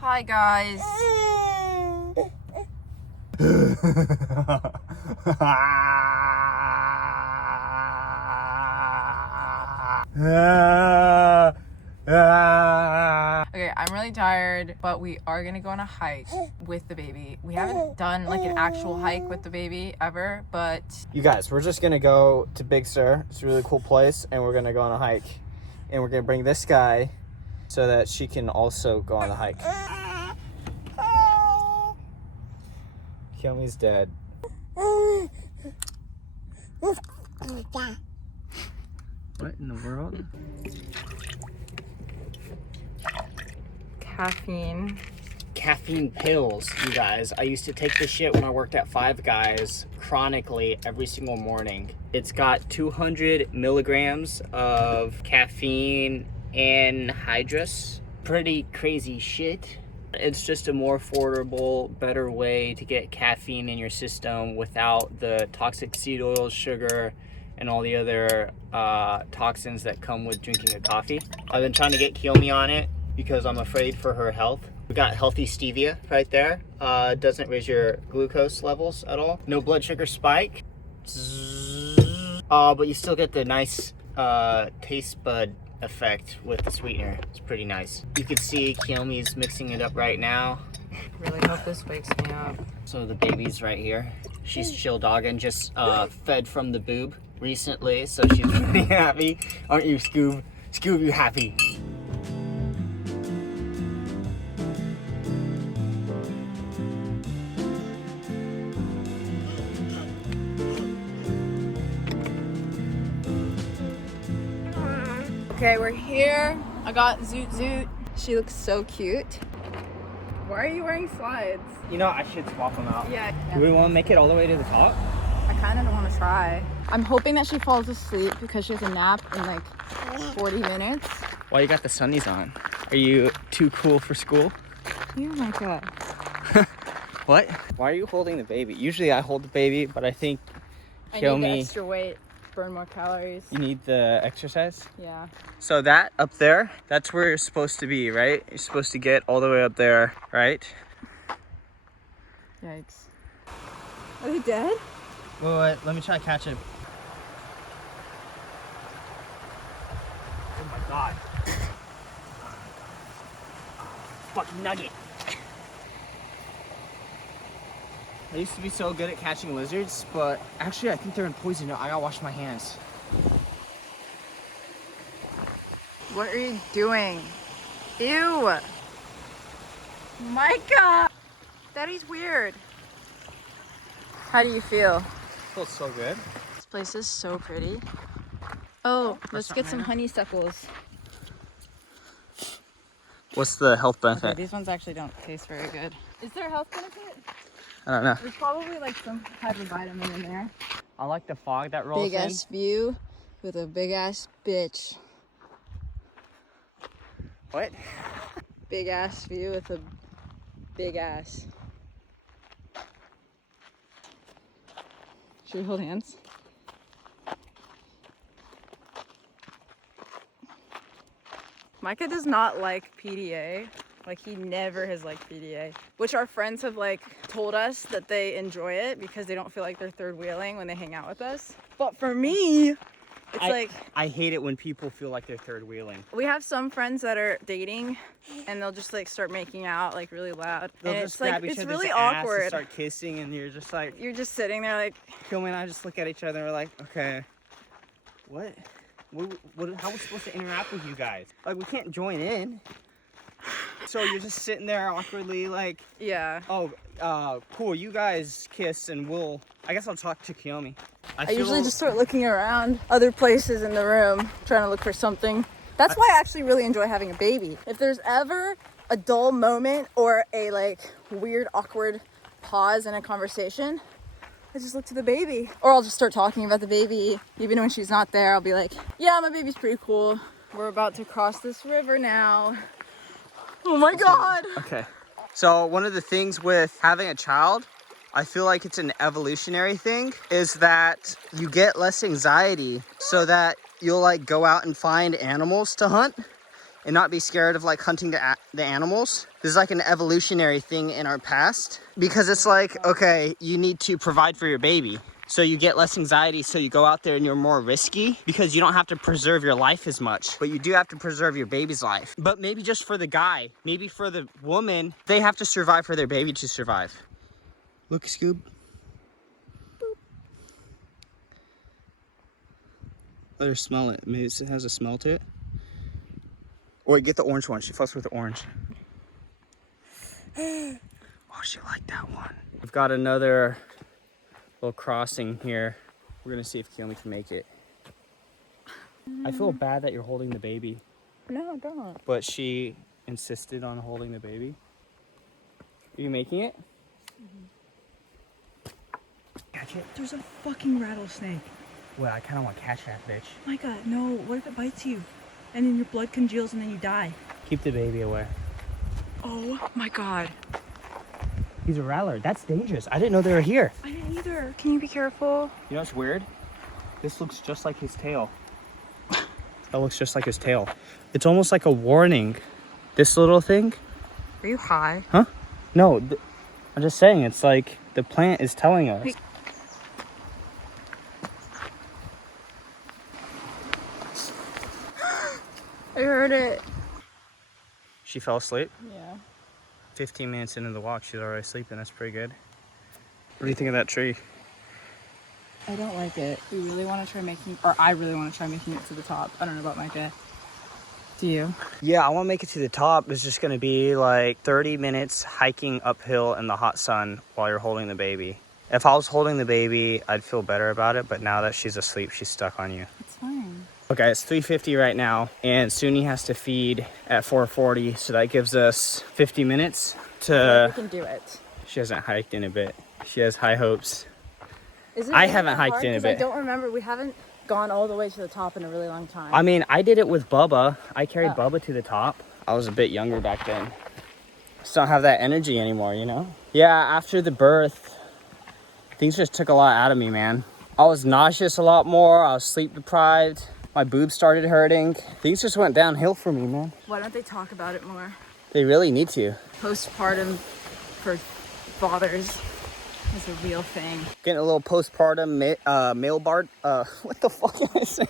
Hi guys. Okay, I'm really tired, but we are gonna go on a hike with the baby. We haven't done like an actual hike with the baby ever, but you guys, we're just gonna go to Big Sur. It's a really cool place, and we're gonna go on a hike. And we're gonna bring this guy so that she can also go on the hike. Kiyomi's dead. What in the world? Caffeine pills, you guys. I used to take this shit when I worked at Five Guys chronically every single morning. It's got 200 milligrams of caffeine anhydrous. Pretty crazy shit. It's just a more affordable, better way to get caffeine in your system without the toxic seed oils, sugar, and all the other toxins that come with drinking a coffee. I've been trying to get Kiyomi on it because I'm afraid for her health. We got healthy stevia right there. Doesn't raise your glucose levels at all. No blood sugar spike. But you still get the nice taste bud effect with the sweetener. It's pretty nice. You can see Kiyomi's mixing it up right now. really hope this wakes me up. So the baby's right here. She's chill dogging, just fed from the boob recently, so she's pretty happy. Aren't you, Scoob? Scoob, you happy? Okay, we're here. I got Zoot Zoot. She looks so cute. Why are you wearing slides? You know, I should swap them out. Yeah. Do we want to make it all the way to the top? I kind of want to try. I'm hoping that she falls asleep because she has a nap in like 40 minutes. Why you got the sunnies on? Are you too cool for school? You Micah. What? Why are you holding the baby? Usually I hold the baby, but I think I need the extra weight, burn more calories. You need the exercise? Yeah. So that up there, that's where you're supposed to be, right? You're supposed to get all the way up there, right? Yikes. Are they dead? Wait, let me try to catch him. Oh my god. Fucking nugget. I used to be so good at catching lizards, but actually I think they're in poison. I gotta wash my hands. What are you doing? Ew. Micah! Daddy's weird. How do you feel? Feels so good. This place is so pretty. Oh, let's get some honeysuckles. What's the health benefit? Okay, these ones actually don't taste very good. Is there a health benefit? I don't know. There's probably like some type of vitamin in there. I like the fog that rolls in. Big ass view with a big ass bitch. What? Big ass view with a big ass. Should we hold hands? Micah does not like PDA. Like, he never has liked PDA, which our friends have like told us that they enjoy it because they don't feel like they're third wheeling when they hang out with us. But for me, it's I hate it when people feel like they're third wheeling. we have some friends that are dating and they'll just like start making out like really loud. They'll and just it's like grab each it's other's really ass and awkward. start kissing, and you're just like, You're just sitting there like, Kiyomi and I just look at each other and we're like, okay, what? How are we supposed to interact with you guys? Like, we can't join in. So you're just sitting there awkwardly like, yeah. oh, cool, you guys kiss and I guess I'll talk to Kiyomi. I usually just start looking around other places in the room, trying to look for something. That's why I actually really enjoy having a baby. If there's ever a dull moment or a like weird, awkward pause in a conversation, I just look to the baby. Or I'll just start talking about the baby. Even when she's not there, I'll be like, yeah, my baby's pretty cool. We're about to cross this river now. Oh my God. Okay. So one of the things with having a child, I feel like it's an evolutionary thing, is that you get less anxiety so that you'll like go out and find animals to hunt and not be scared of like hunting the animals. This is like an evolutionary thing in our past, because it's like, okay, you need to provide for your baby. So you get less anxiety, so you go out there and you're more risky because you don't have to preserve your life as much, but you do have to preserve your baby's life. But maybe just for the guy, maybe for the woman, they have to survive for their baby to survive. Look, Scoob. Boop. Let her smell it. Maybe it has a smell to it. Or get the orange one. She fucks with the orange. Oh, she liked that one. We've got another little crossing here. We're gonna see if Keone can make it. I feel bad that you're holding the baby. No, don't. But she insisted on holding the baby. Are you making it? Catch it. There's a fucking rattlesnake. Well, I kind of want to catch that bitch. Micah, no. What if it bites you? And then your blood congeals and then you die. Keep the baby away. Oh my god. He's a rattler. That's dangerous. I didn't know they were here. I didn't either. Can you be careful? You know what's weird? This looks just like his tail. That looks just like his tail. It's almost like a warning. This little thing. Are you high? Huh? No. I'm just saying, it's like the plant is telling us. Hey. I heard it. She fell asleep? Yeah. 15 minutes into the walk, she's already sleeping. That's pretty good. What do you think of that tree? I don't like it. We really want to try making, or I really want to try making it to the top. I don't know about Micah. Do you? Yeah, I want to make it to the top. It's just going to be like 30 minutes hiking uphill in the hot sun while you're holding the baby. If I was holding the baby, I'd feel better about it. But now that she's asleep, she's stuck on you. It's fine. Okay, it's 3:50 right now, and Suni has to feed at 4:40, so that gives us 50 minutes to... We can do it. She hasn't hiked in a bit. She has high hopes. Is it I really haven't that hiked hard? in a 'Cause bit. I don't remember. We haven't gone all the way to the top in a really long time. I mean, I did it with Bubba. I carried Bubba to the top. I was a bit younger back then. Just don't have that energy anymore, you know? Yeah, after the birth, things just took a lot out of me, man. I was nauseous a lot more. I was sleep deprived. My boobs started hurting. Things just went downhill for me, man. Why don't they talk about it more? They really need to. Postpartum for fathers is a real thing. Getting a little postpartum male bard. What the fuck am I saying?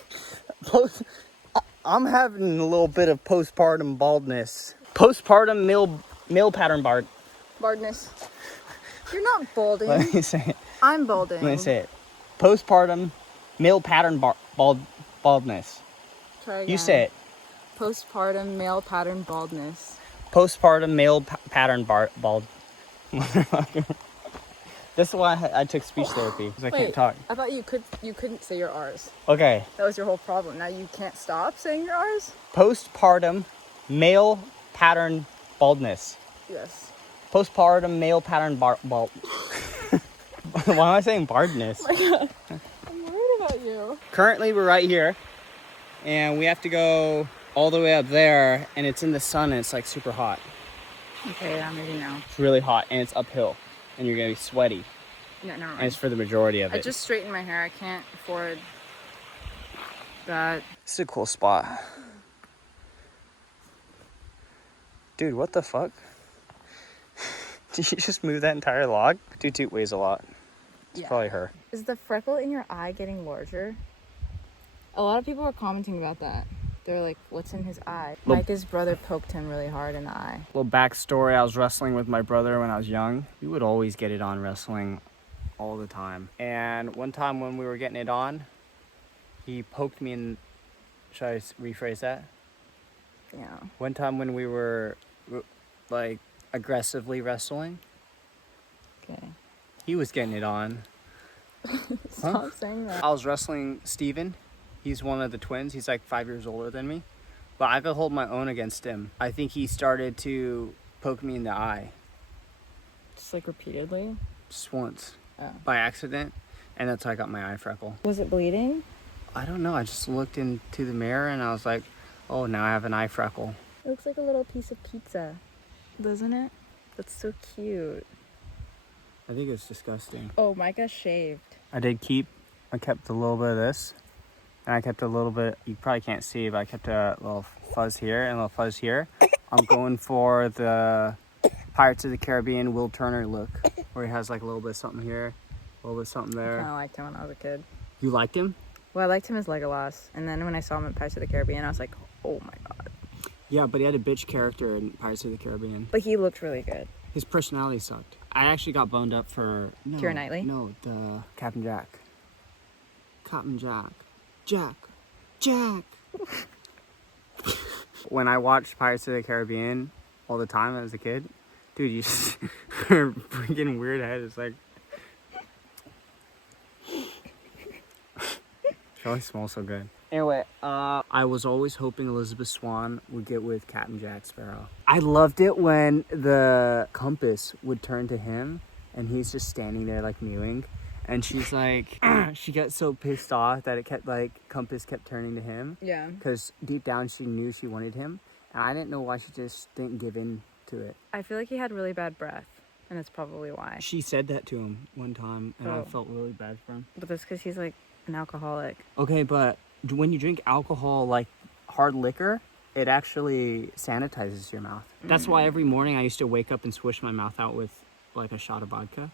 I'm having a little bit of postpartum baldness. Postpartum male pattern Baldness. You're not balding. Let me say it. I'm balding. Let me say it. Postpartum male pattern baldness. Try again. You say it. Postpartum male pattern baldness. Postpartum male pattern bald. That's why I took speech therapy, because I can't talk. I thought you couldn't say your R's. Okay. That was your whole problem. Now you can't stop saying your R's? Postpartum male pattern baldness. Yes. Postpartum male pattern bald. Why am I saying baldness? Oh my God. I'm worried about you. Currently, we're right here, and we have to go all the way up there, and it's in the sun, and it's like super hot. Okay, I'm ready now. It's really hot, and it's uphill, and you're gonna be sweaty. No, never mind. And it's for the majority of it. I just straightened my hair. I can't afford that. It's a cool spot. Dude, what the fuck? Did you just move that entire log? Toot Toot weighs a lot. It's probably her. Is the freckle in your eye getting larger? A lot of people are commenting about that. They're like, what's in his eye? Micah's brother poked him really hard in the eye. Little backstory, I was wrestling with my brother when I was young. We would always get it on wrestling all the time. And one time when we were getting it on, he poked me in... Should I rephrase that? Yeah. One time when we were like aggressively wrestling, Okay. he was getting it on. Stop saying that. I was wrestling Steven. He's one of the twins. He's like 5 years older than me. But I could hold my own against him. I think he started to poke me in the eye. Just like repeatedly? Just once. Oh. By accident. And that's how I got my eye freckle. Was it bleeding? I don't know. I just looked into the mirror and I was like, oh, now I have an eye freckle. It looks like a little piece of pizza. Doesn't it? That's so cute. I think it's disgusting. Oh, Micah shaved. I kept a little bit of this. And I kept a little bit, you probably can't see, but I kept a little fuzz here and a little fuzz here. I'm going for the Pirates of the Caribbean Will Turner look, where he has like a little bit of something here, a little bit of something I there. kind of liked him when I was a kid. You liked him? Well, I liked him as Legolas, and then when I saw him in Pirates of the Caribbean, I was like, oh my god. Yeah, but he had a bitch character in Pirates of the Caribbean. But he looked really good. His personality sucked. I actually got boned up for... Keira Knightley? No, the Captain Jack. Captain Jack. Jack! When I watched Pirates of the Caribbean all the time as a kid, dude, you just... her freaking weird head is like... She always smells so good. Anyway, I was always hoping Elizabeth Swann would get with Captain Jack Sparrow. I loved it when the compass would turn to him and he's just standing there like mewing. And she's like, she got so pissed off that it kept like, compass kept turning to him. Yeah. Because deep down she knew she wanted him. And I didn't know why she just didn't give in to it. I feel like he had really bad breath, and that's probably why. She said that to him one time and I felt really bad for him. But that's because he's like an alcoholic. Okay, but when you drink alcohol, like hard liquor, it actually sanitizes your mouth. That's why every morning I used to wake up and swish my mouth out with like a shot of vodka.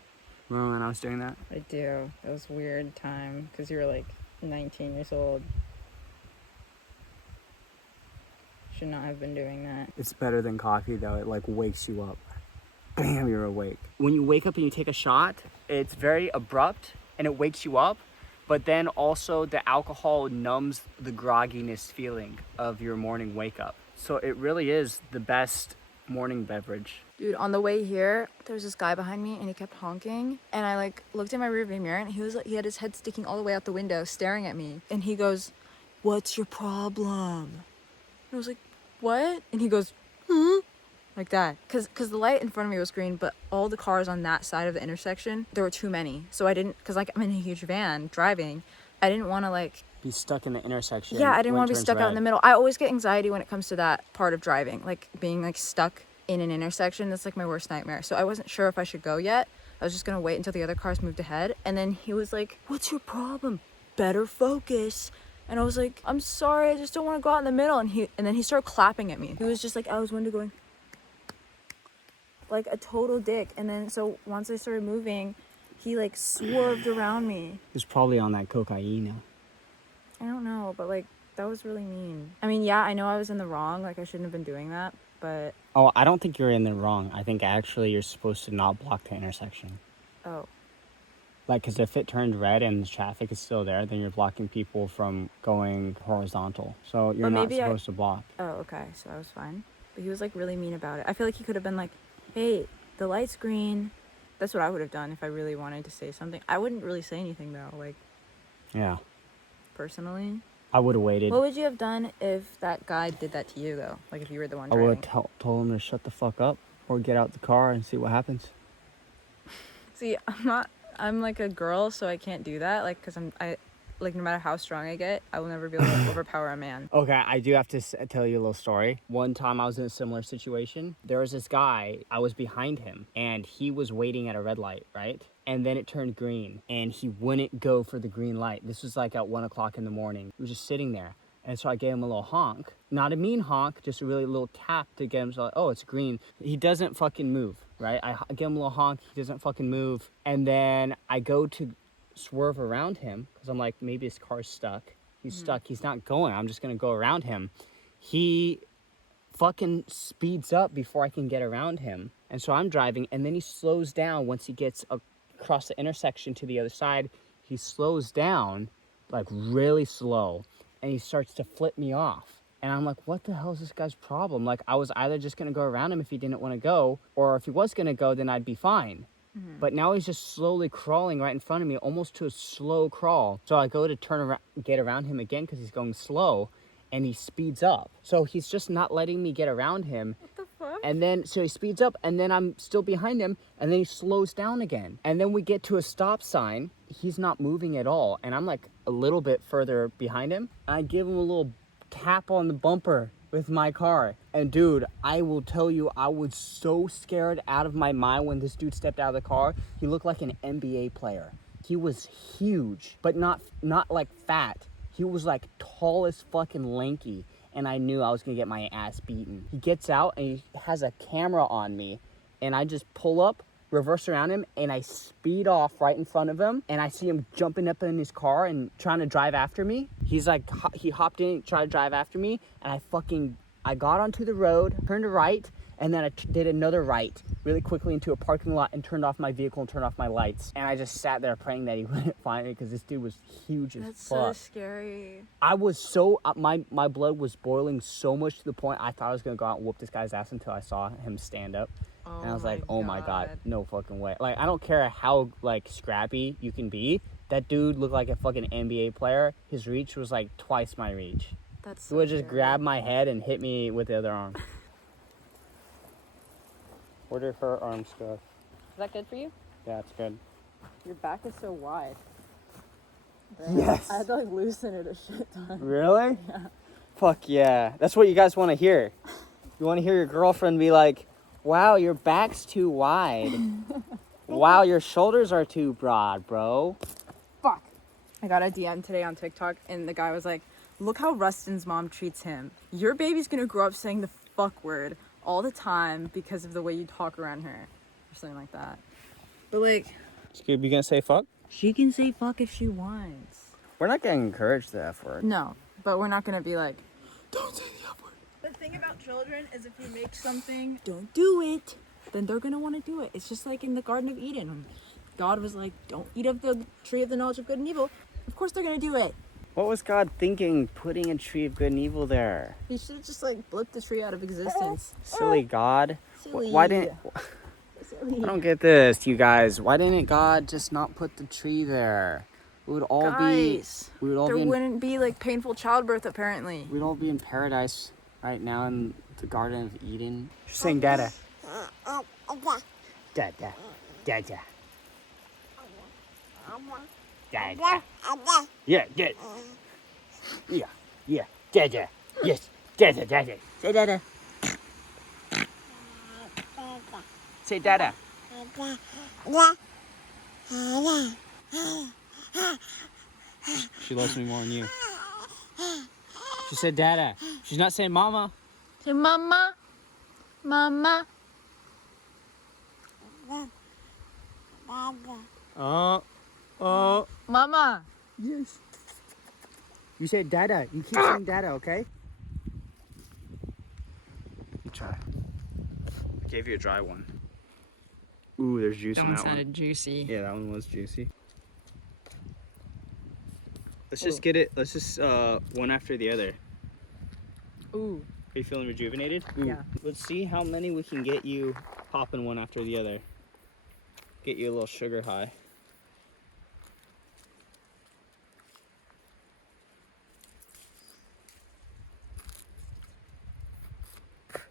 Remember when I was doing that? I do. It was a weird time because you were like 19 years old. Should not have been doing that. It's better than coffee though. It like wakes you up. Bam, you're awake. When you wake up and you take a shot, it's very abrupt and it wakes you up. But then also the alcohol numbs the grogginess feeling of your morning wake up. So it really is the best morning beverage. Dude, on the way here, there was this guy behind me and he kept honking. And I like looked in my rearview mirror and he was like, he had his head sticking all the way out the window staring at me. And he goes, "What's your problem?" And I was like, "What?" And he goes, "Huh?" Like that. Cause the light in front of me was green, but all the cars on that side of the intersection, there were too many. So I didn't, cause like I'm in a huge van driving, I didn't want to like be stuck in the intersection. Yeah, I didn't want to be stuck out in the middle. I always get anxiety when it comes to that part of driving, like being like stuck in an intersection. That's like my worst nightmare. So I wasn't sure if I should go yet. I was just gonna wait until the other cars moved ahead. And then he was like, "What's your problem? Better focus." And I was like, "I'm sorry, I just don't want to go out in the middle." And then he started clapping at me. He was just like, I was window going like a total dick. And then so once I started moving, he like swerved around me. He's probably on that cocaine now. I don't know, but like that was really mean. I mean, yeah, I know I was in the wrong, like I shouldn't have been doing that, but Oh, I don't think you're in the wrong. I think actually you're supposed to not block the intersection. oh. Like, because if it turned red and the traffic is still there, then you're blocking people from going horizontal. So you're not supposed to block. Oh, okay, so I was fine. But he was like really mean about it. I feel like he could have been like, "Hey, the light's green." That's what I would have done if I really wanted to say something. I wouldn't really say anything though, like Yeah. personally. I would have waited. What would you have done if that guy did that to you though? Like if you were the one I driving? would have told him to shut the fuck up or get out the car and see what happens. See, I'm like a girl, so I can't do that. Like, cause like no matter how strong I get, I will never be able to overpower a man. Okay, I do have to tell you a little story. One time I was in a similar situation. There was this guy, I was behind him, and he was waiting at a red light, right? And then it turned green, and he wouldn't go for the green light. This was like at 1 o'clock in the morning. He was just sitting there. And so I gave him a little honk. Not a mean honk, just a really little tap to get him to like, oh, it's green. He doesn't fucking move, right? I give him a little honk, he doesn't fucking move. And then I go to swerve around him because I'm like, maybe his car's stuck. He's stuck, he's not going. I'm just gonna go around him. He fucking speeds up before I can get around him. And so I'm driving, and then he slows down once he gets across the intersection to the other side. He slows down, like really slow. And he starts to flip me off. And I'm like, what the hell is this guy's problem? Like, I was either just going to go around him if he didn't want to go, or if he was going to go, then I'd be fine. Mm-hmm. But now he's just slowly crawling right in front of me, almost to a slow crawl. So I go to turn around, get around him again because he's going slow, and he speeds up. So he's just not letting me get around him. What the fuck? And then, so he speeds up, and then I'm still behind him, and then he slows down again. And then we get to a stop sign. He's not moving at all, and I'm like a little bit further behind him. I give him a little tap on the bumper with my car. And dude, I will tell you, I was so scared out of my mind when this dude stepped out of the car. He looked like an NBA player. He was huge, but not like fat. He was like tall as fucking lanky, and I knew I was gonna get my ass beaten. He gets out and he has a camera on me, and I just pull up, reverse around him, and I speed off right in front of him, and I see him jumping up in his car and trying to drive after me. He's like, he hopped in, tried to drive after me, and I got onto the road, turned right, and then I did another right really quickly into a parking lot and turned off my vehicle and turned off my lights. And I just sat there praying that he wouldn't find me because this dude was huge as fuck. That's so scary. I was so, my blood was boiling so much to the point I thought I was going to go out and whoop this guy's ass until I saw him stand up. Oh, and I was like, oh my God, no fucking way. Like, I don't care how, like, scrappy you can be. That dude looked like a fucking NBA player. His reach was like twice my reach. That's so He would just scary. grab my head and hit me with the other arm. Order for arm stuff. Is that good for you? Yeah, it's good. Your back is so wide. Yes. I had to like loosen it a shit ton. Really? Yeah. Fuck yeah. That's what you guys want to hear. You want to hear your girlfriend be like, wow, your back's too wide. Wow, your shoulders are too broad, bro. Fuck. I got a DM today on TikTok and the guy was like, look how Rustin's mom treats him. Your baby's gonna grow up saying the fuck word all the time because of the way you talk around her. Or something like that. But like... You gonna say fuck? She can say fuck if she wants. We're not gonna encourage the F word. No, but we're not gonna be like, don't say the F word. The thing about children is if you make something, don't do it, then they're gonna want to do it. It's just like in the Garden of Eden. When God was like, don't eat of the tree of the knowledge of good and evil. Of course they're gonna do it. What was God thinking putting a tree of good and evil there? He should have just like blipped the tree out of existence. Silly God. Silly. Why didn't... Silly. I don't get this, you guys. Why didn't God just not put the tree there? We would all Guys, be... We would all there be in, wouldn't be like painful childbirth apparently. we'd all be in paradise right now in the Garden of Eden. She's saying dada. Dada. Dada. Dada. Yeah, yeah. Yeah, yeah. Dada. Yes. Dada, dada. Say dada. Say dada. She loves me more than you. She said dada. She's not saying mama. Say mama. Mama. Mama. Yes. You said dada. You keep saying dada, okay? You try. I gave you a dry one. Ooh, there's juice in that one. Juicy. Yeah, that one was juicy. Let's just get it. Let's just one after the other. Ooh. Are you feeling rejuvenated? Ooh. Yeah. Let's see how many we can get you popping one after the other. Get you a little sugar high.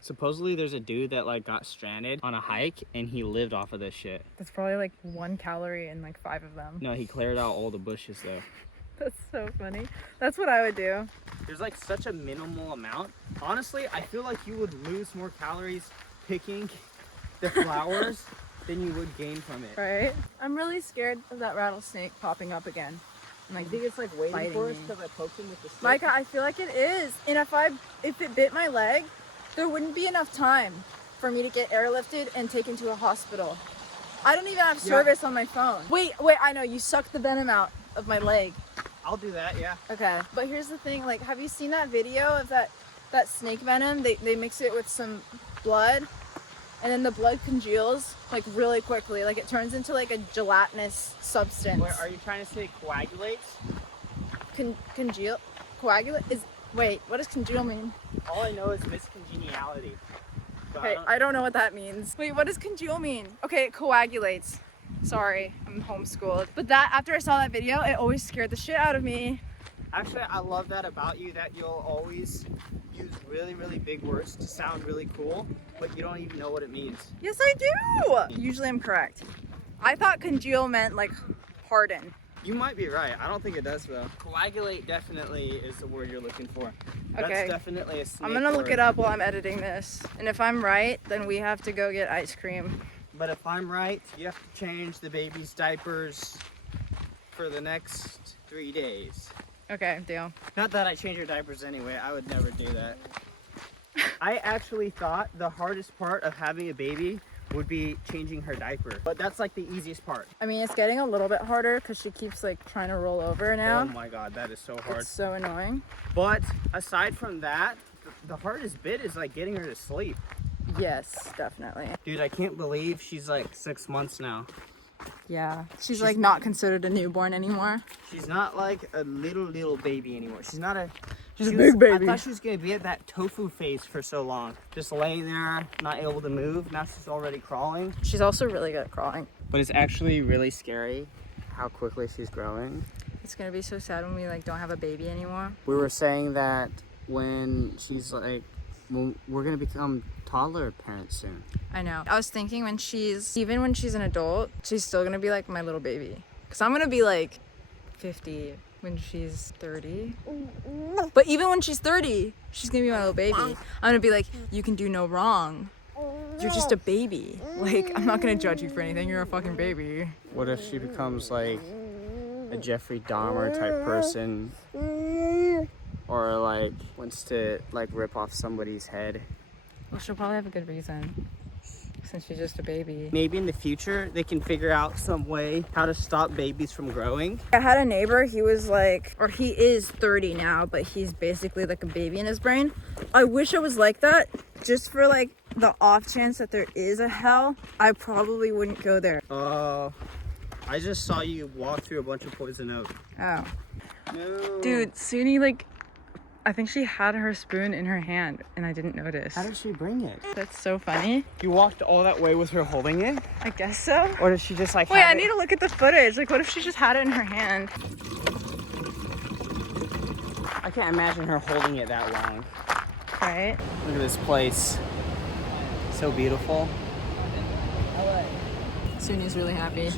Supposedly there's a dude that like got stranded on a hike and he lived off of this shit. That's probably like 1 calorie in like 5 of them. No, he cleared out all the bushes there. That's so funny. That's what I would do. There's like such a minimal amount. Honestly, I feel like you would lose more calories picking the flowers than you would gain from it. Right? I'm really scared of that rattlesnake popping up again. And, like, I think it's like waiting biting for us me. because I poked him with the stick. Micah, I feel like it is. And if it bit my leg, there wouldn't be enough time for me to get airlifted and taken to a hospital. I don't even have service on my phone. Wait, I know, you sucked the venom out of my leg. I'll do that, yeah. Okay, but here's the thing, like, have you seen that video of that snake venom? They mix it with some blood, and then the blood congeals, like, really quickly. Like, it turns into, like, a gelatinous substance. Wait, are you trying to say coagulates? Congeal? Coagulate? Wait, what does congeal mean? All I know is miscongeniality. But Okay, I don't know what that means. Wait, what does congeal mean? Okay, it coagulates. Sorry, I'm homeschooled. But after I saw that video, it always scared the shit out of me. Actually, I love that about you, that you'll always use really, really big words to sound really cool, but you don't even know what it means. Yes, I do! Usually I'm correct. I thought congeal meant like harden. You might be right. I don't think it does though. Coagulate definitely is the word you're looking for. That's Okay. definitely a snake I'm gonna look word. it up while I'm editing this. And if I'm right, then we have to go get ice cream. But if I'm right, you have to change the baby's diapers for the next 3 days. Okay, deal. Not that I change her diapers anyway. I would never do that. I actually thought the hardest part of having a baby would be changing her diaper. But that's like the easiest part. I mean, it's getting a little bit harder because she keeps like trying to roll over now. Oh my God, that is so hard. It's so annoying. But aside from that, the hardest bit is like getting her to sleep. Yes, definitely. Dude, I can't believe she's like 6 months now. Yeah. She's like not considered a newborn anymore. She's not like a little baby anymore. She's not a... She's a big baby. I thought she was gonna be at that tofu phase for so long. Just laying there, not able to move. Now she's already crawling. She's also really good at crawling. But it's actually really scary how quickly she's growing. It's gonna be so sad when we like don't have a baby anymore. We were saying that when she's like, when we're gonna become toddler parents soon. I know. I was thinking even when she's an adult, she's still gonna be like my little baby. Cause I'm gonna be like 50 when she's 30. But even when she's 30, she's gonna be my little baby. I'm gonna be like, you can do no wrong. You're just a baby. Like, I'm not gonna judge you for anything. You're a fucking baby. What if she becomes like a Jeffrey Dahmer type person? Or like wants to like rip off somebody's head? Well, she'll probably have a good reason. Since she's just a baby. Maybe in the future they can figure out some way how to stop babies from growing. I had a neighbor, he was like, or he is 30 now, but he's basically like a baby in his brain. I wish I was like that, just for like the off chance that there is a hell. I probably wouldn't go there. I just saw you walk through a bunch of poison oak. Oh. No. Dude, Suni, like, I think she had her spoon in her hand and I didn't notice. How did she bring it? That's so funny. You walked all that way with her holding it? I guess so. Or did she just like Wait, have I it? need to look at the footage. Like, what if she just had it in her hand? I can't imagine her holding it that long. Right? Look at this place. So beautiful. Suni's really happy.